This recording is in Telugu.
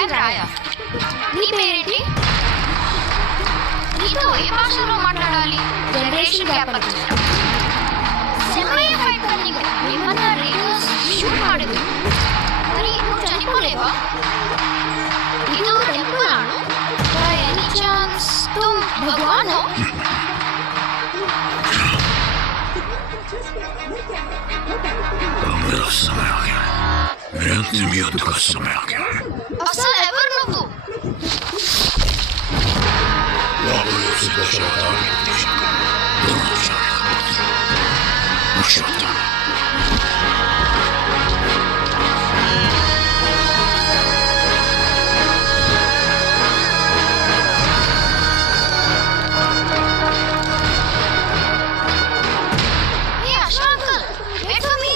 ఐఎమ్ రాయా. నీ పేరేంటి? నీతో ఏ భాషలో మాట్లాడాలి? జనరేషన్ గ్యాప్ అది. సెమయ్య ఫైట్ కన్నింగ్ ఏమన్నా రేడియోస్ షూట్ ಮಾಡಿದ್ರು. మరి నువ్వు చనిపోలేవా? ಇದು ಟೆಂಪಲ್ ಆಣು? ಬೈ ಎನಿ ಚಾನ್ಸ್ ತುಮ್ ಭಗವಾನ್ ಹೋ? मेरा समय आ गया है. मेरे अंतिम युद्ध का समय आ गया है. అసలు ఎవరు నువ్వు? दोनों